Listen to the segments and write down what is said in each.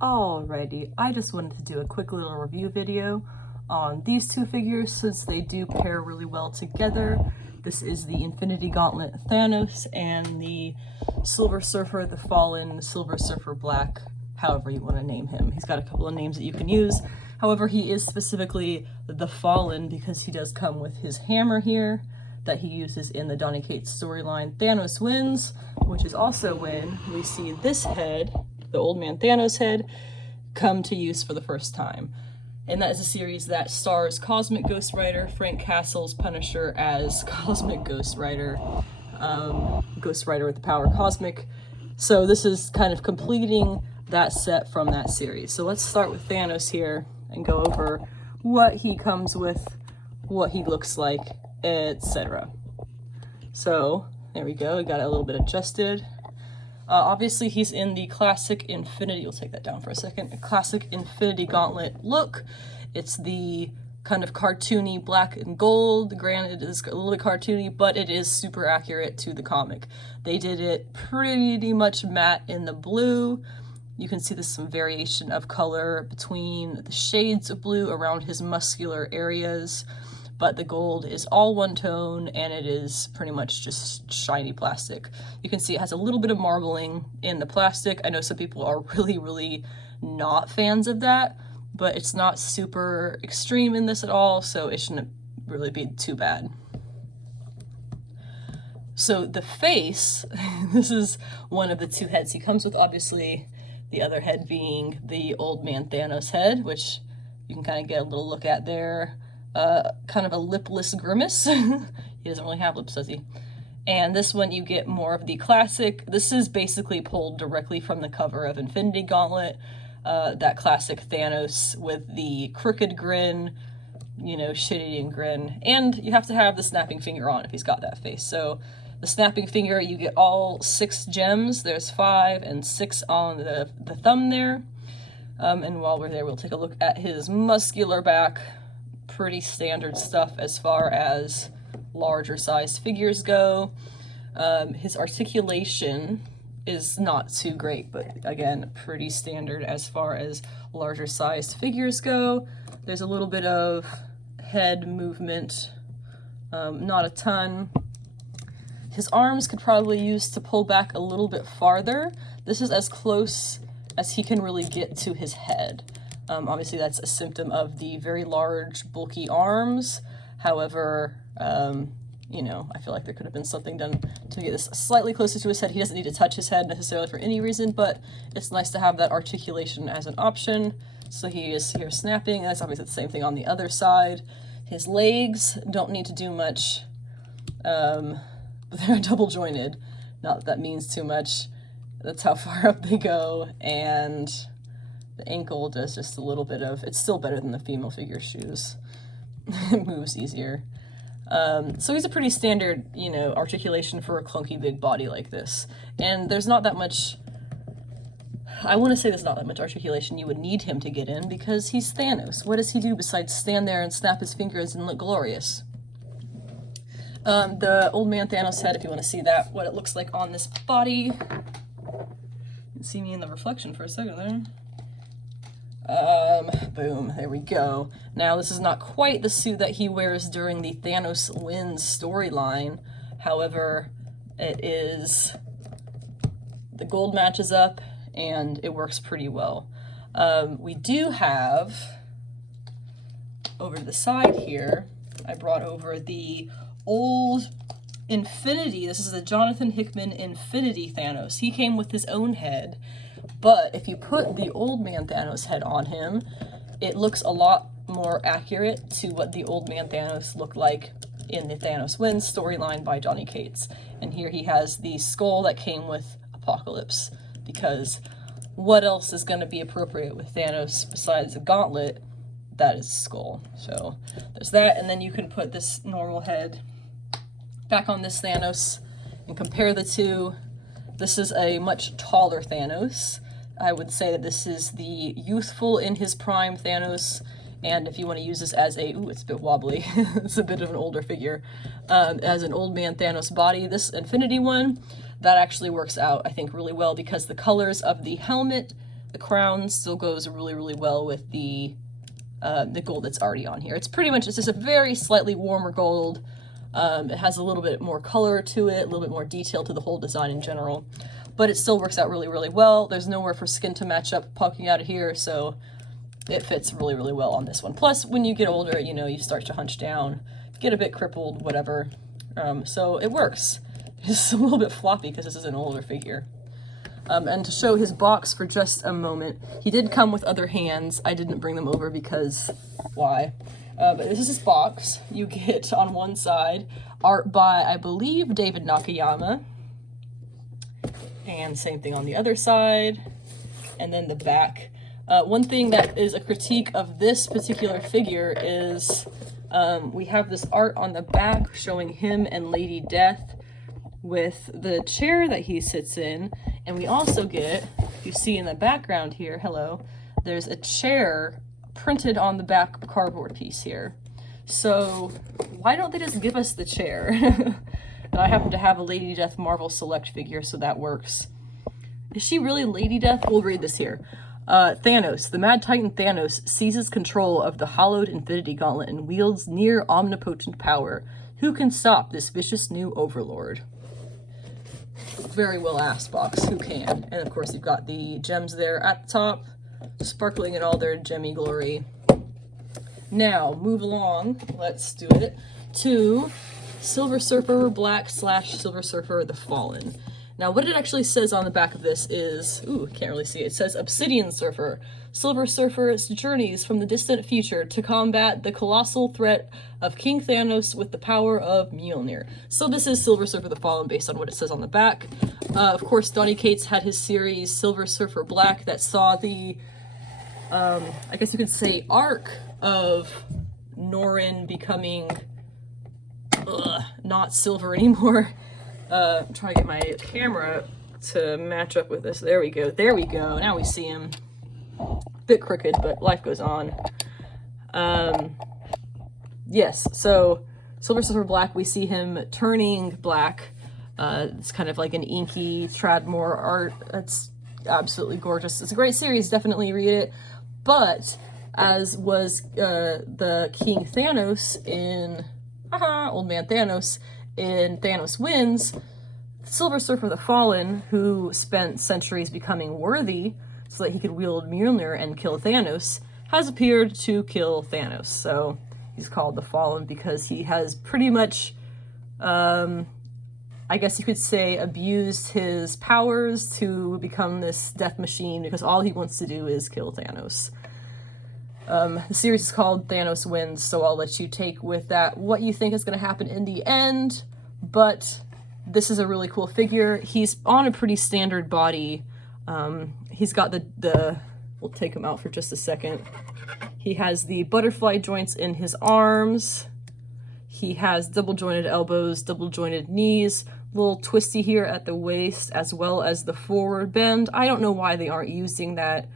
Alrighty, I just wanted to do a quick little review video on these two figures since they do pair really well together. This is the Infinity Gauntlet Thanos and the Silver Surfer, the Fallen Silver Surfer Black, however you want to name him. He's got a couple of names that you can use. However, he is specifically the Fallen because he does come with his hammer here that he uses in the Donny Cates storyline Thanos Wins, which is also when we see this head, the Old Man Thanos head, come to use for the first time. And that is a series that stars Cosmic Ghost Rider, Frank Castle's Punisher as Cosmic Ghost Rider, Ghost Rider with the power cosmic. So this is kind of completing that set from that series. So let's start with Thanos here and go over what he comes with, what he looks like, etc. So there we go, we got it a little bit adjusted. Obviously he's in the classic Infinity, we'll take that down for a second, classic Infinity Gauntlet look. It's the kind of cartoony black and gold. Granted, it is a little bit cartoony, but it is super accurate to the comic. They did it pretty much matte in the blue. You can see there's some variation of color between the shades of blue around his muscular areas, but the gold is all one tone and it is pretty much just shiny plastic. You can see it has a little bit of marbling in the plastic. I know some people are really not fans of that, but it's not super extreme in this at all, so it shouldn't really be too bad. So the face, this is one of the two heads he comes with, obviously the other head being the Old Man Thanos head, which you can kind of get a little look at there. Kind of a lipless grimace. He doesn't really have lips, does he? And this one you get more of the classic. This is basically pulled directly from the cover of Infinity Gauntlet, that classic Thanos with the crooked grin, you know, shit-eating grin. And you have to have the snapping finger on if he's got that face. So the snapping finger, you get all 6 gems. There's 5 and 6 on the thumb there. And while we're there, we'll take a look at his muscular back. Pretty standard stuff as far as larger size figures go. His articulation is not too great, but again, pretty standard as far as larger sized figures go. There's a little bit of head movement, not a ton. His arms could probably use to pull back a little bit farther. This is as close as he can really get to his head. Obviously that's a symptom of the very large, bulky arms. However, you know, I feel like there could have been something done to get this slightly closer to his head. He doesn't need to touch his head necessarily for any reason, but it's nice to have that articulation as an option. So he is here snapping, and that's obviously the same thing on the other side. His legs don't need to do much. They're double jointed. Not that that means too much. That's how far up they go, and the ankle does just a little bit of, it's still better than the female figure shoes. It moves easier. So he's a pretty standard, you know, articulation for a clunky big body like this. And there's not that much, I want to say there's not that much articulation you would need him to get in because he's Thanos. What does he do besides stand there and snap his fingers and look glorious? The Old Man Thanos head, if you want to see that, what it looks like on this body. You can see me in the reflection for a second there. Boom, there we go. Now, this is not quite the suit that he wears during the Thanos Wins storyline. However, it is, the gold matches up and it works pretty well. We do have, over to the side here, I brought over the old Infinity, this is the Jonathan Hickman Infinity Thanos. He came with his own head. But if you put the Old Man Thanos head on him, it looks a lot more accurate to what the Old Man Thanos looked like in the Thanos Wins storyline by Donny Cates. And here he has the skull that came with Apocalypse, because what else is going to be appropriate with Thanos besides a gauntlet? That is skull. So there's that, and then you can put this normal head back on this Thanos and compare the two. This is a much taller Thanos. I would say that this is the youthful in his prime Thanos, and if you want to use this as a, ooh, it's a bit wobbly, it's a bit of an older figure, as an Old Man Thanos body, this Infinity one, that actually works out, I think, really well because the colors of the helmet, the crown still goes really, really well with the gold that's already on here. It's just a very slightly warmer gold. It has a little bit more color to it, a little bit more detail to the whole design in general, but it still works out really, really well. There's nowhere for skin to match up poking out of here, so it fits really, really well on this one. Plus, when you get older, you know, you start to hunch down, get a bit crippled, whatever. So it works. It's a little bit floppy because this is an older figure. And to show his box for just a moment, he did come with other hands. I didn't bring them over because why? But this is his box. You get on one side art by, I believe, David Nakayama. And same thing on the other side. And then the back. One thing that is a critique of this particular figure is we have this art on the back showing him and Lady Death with the chair that he sits in. And we also get, you see in the background here, hello, there's a chair printed on the back cardboard piece here. So why don't they just give us the chair? And I happen to have a Lady Death Marvel Select figure, so that works. Is she really Lady Death? We'll read this here. Thanos, the Mad Titan Thanos, seizes control of the hallowed Infinity Gauntlet and wields near omnipotent power. Who can stop this vicious new overlord? Very well asked, box. Who can? And of course, you've got the gems there at the top, sparkling in all their gemmy glory. Now, move along. Let's do it to Silver Surfer Black / Silver Surfer the Fallen. Now, what it actually says on the back of this is, ooh, can't really see it. It says Obsidian Surfer. Silver Surfer journeys from the distant future to combat the colossal threat of King Thanos with the power of Mjolnir. So this is Silver Surfer the Fallen based on what it says on the back. Of course, Donny Cates had his series Silver Surfer Black that saw the, I guess you could say, arc of Norrin becoming not silver anymore. I'm trying to get my camera to match up with this. There we go. There we go. Now we see him. Bit crooked, but life goes on. Yes, so Silver Surfer Black, we see him turning black. It's kind of like an inky Tradmore art. It's absolutely gorgeous. It's a great series. Definitely read it. But as was the King Thanos in Old Man Thanos in Thanos Wins, Silver Surfer the Fallen, who spent centuries becoming worthy so that he could wield Mjolnir and kill Thanos, has appeared to kill Thanos. So he's called the Fallen because he has pretty much, I guess you could say, abused his powers to become this death machine because all he wants to do is kill Thanos. The series is called Thanos Wins, so I'll let you take with that what you think is going to happen in the end, but this is a really cool figure. He's on a pretty standard body. He's got the we'll take him out for just a second. He has the butterfly joints in his arms. He has double jointed elbows, double jointed knees, a little twisty here at the waist, as well as the forward bend. I don't know why they aren't using that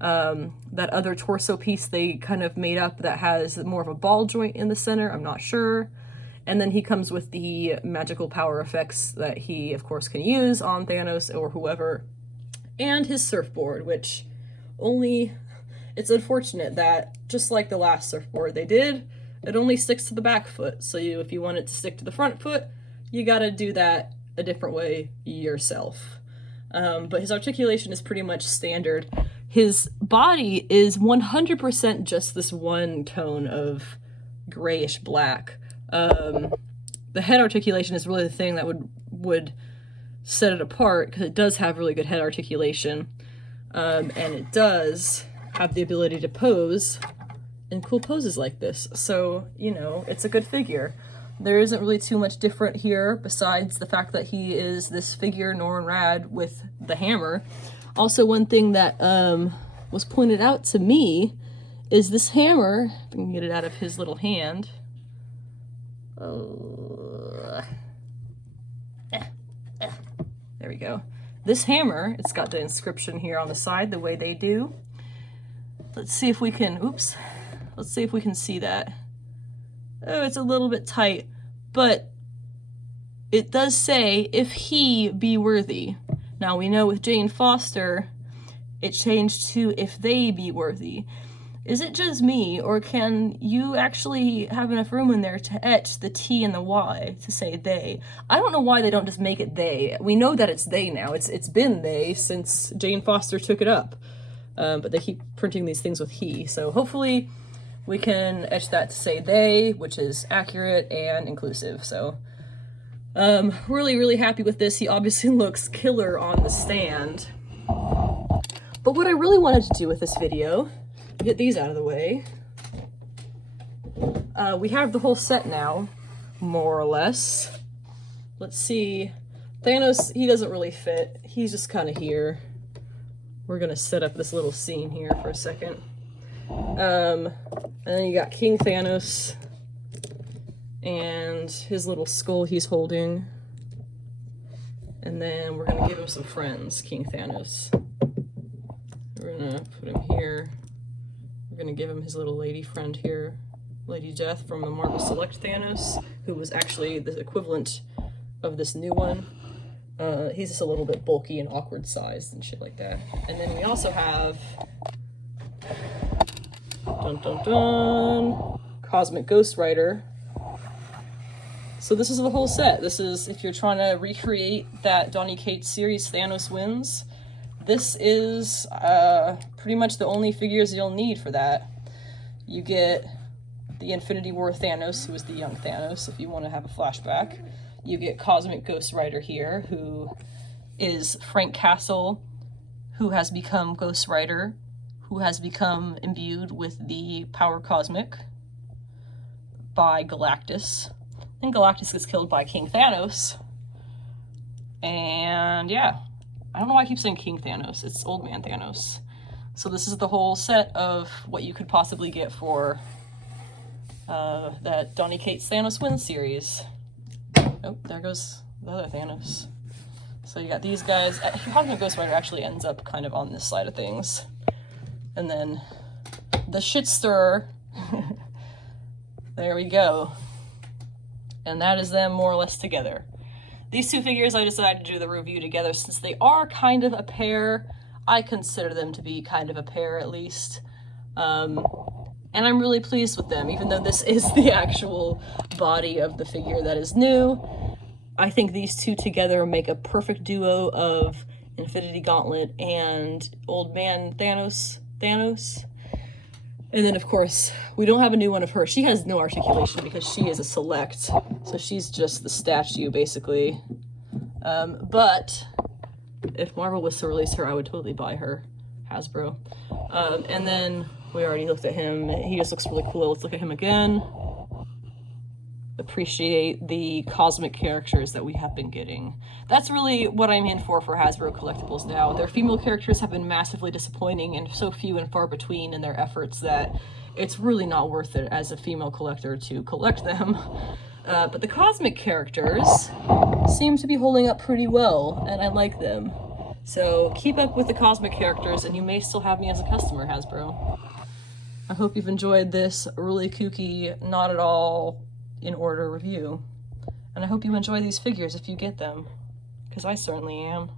that other torso piece they kind of made up that has more of a ball joint in the center. I'm not sure. And then he comes with the magical power effects that he, of course, can use on Thanos or whoever. And his surfboard, which it's unfortunate that, just like the last surfboard they did, it only sticks to the back foot. So if you want it to stick to the front foot, you gotta do that a different way yourself. But his articulation is pretty much standard. His body is 100% just this one tone of grayish black. The head articulation is really the thing that would set it apart, because it does have really good head articulation. And it does have the ability to pose in cool poses like this. So, you know, it's a good figure. There isn't really too much different here besides the fact that he is this figure Norrin Rad with the hammer. Also, one thing that was pointed out to me is this hammer. If I can get it out of his little hand. There we go. This hammer, it's got the inscription here on the side the way they do. Let's see if we can, let's see if we can see that. Oh, it's a little bit tight, but it does say, if he be worthy. Now we know with Jane Foster, it changed to if they be worthy. Is it just me, or can you actually have enough room in there to etch the T and the Y to say they? I don't know why they don't just make it they. We know that it's they now. It's been they since Jane Foster took it up. But they keep printing these things with he. So hopefully we can etch that to say they, which is accurate and inclusive. So really, really happy with this. He obviously looks killer on the stand. But what I really wanted to do with this video, get these out of the way. We have the whole set now, more or less. Let's see. Thanos, he doesn't really fit. He's just kind of here. We're gonna set up this little scene here for a second. And then you got King Thanos and his little skull he's holding. And then we're gonna give him some friends, King Thanos. We're gonna put him here. We're gonna give him his little lady friend here, Lady Death from the Marvel Select Thanos, who was actually the equivalent of this new one. He's just a little bit bulky and awkward sized and shit like that. And then we also have, dun dun dun, Cosmic Ghost Rider. So this is the whole set. This is, if you're trying to recreate that Donny Cates series, Thanos Wins, this is pretty much the only figures you'll need for that. You get the Infinity War Thanos, who is the young Thanos, if you want to have a flashback. You get Cosmic Ghost Rider here, who is Frank Castle, who has become Ghost Rider, who has become imbued with the power cosmic by Galactus. And Galactus gets killed by King Thanos. And yeah, I don't know why I keep saying King Thanos. It's Old Man Thanos. So this is the whole set of what you could possibly get for that Donny Cates Thanos Wins series. Oh, there goes the other Thanos. So you got these guys. Cosmic Ghost Rider actually ends up kind of on this side of things. And then the shit stirrer. There we go. And that is them more or less together. These two figures I decided to do the review together since they are kind of a pair. I consider them to be kind of a pair at least. And I'm really pleased with them, even though this is the actual body of the figure that is new. I think these two together make a perfect duo of Infinity Gauntlet and Old Man Thanos. And then, of course, we don't have a new one of her. She has no articulation because she is a select, so she's just the statue, basically. But if Marvel was to release her, I would totally buy her, Hasbro. And then we already looked at him. He just looks really cool. Let's look at him again. Appreciate the cosmic characters that we have been getting. That's really what I'm in for Hasbro collectibles now. Their female characters have been massively disappointing and so few and far between in their efforts that it's really not worth it as a female collector to collect them. But the cosmic characters seem to be holding up pretty well, and I like them. So keep up with the cosmic characters and you may still have me as a customer, Hasbro. I hope you've enjoyed this really kooky, not at all in order review. And I hope you enjoy these figures if you get them, because I certainly am.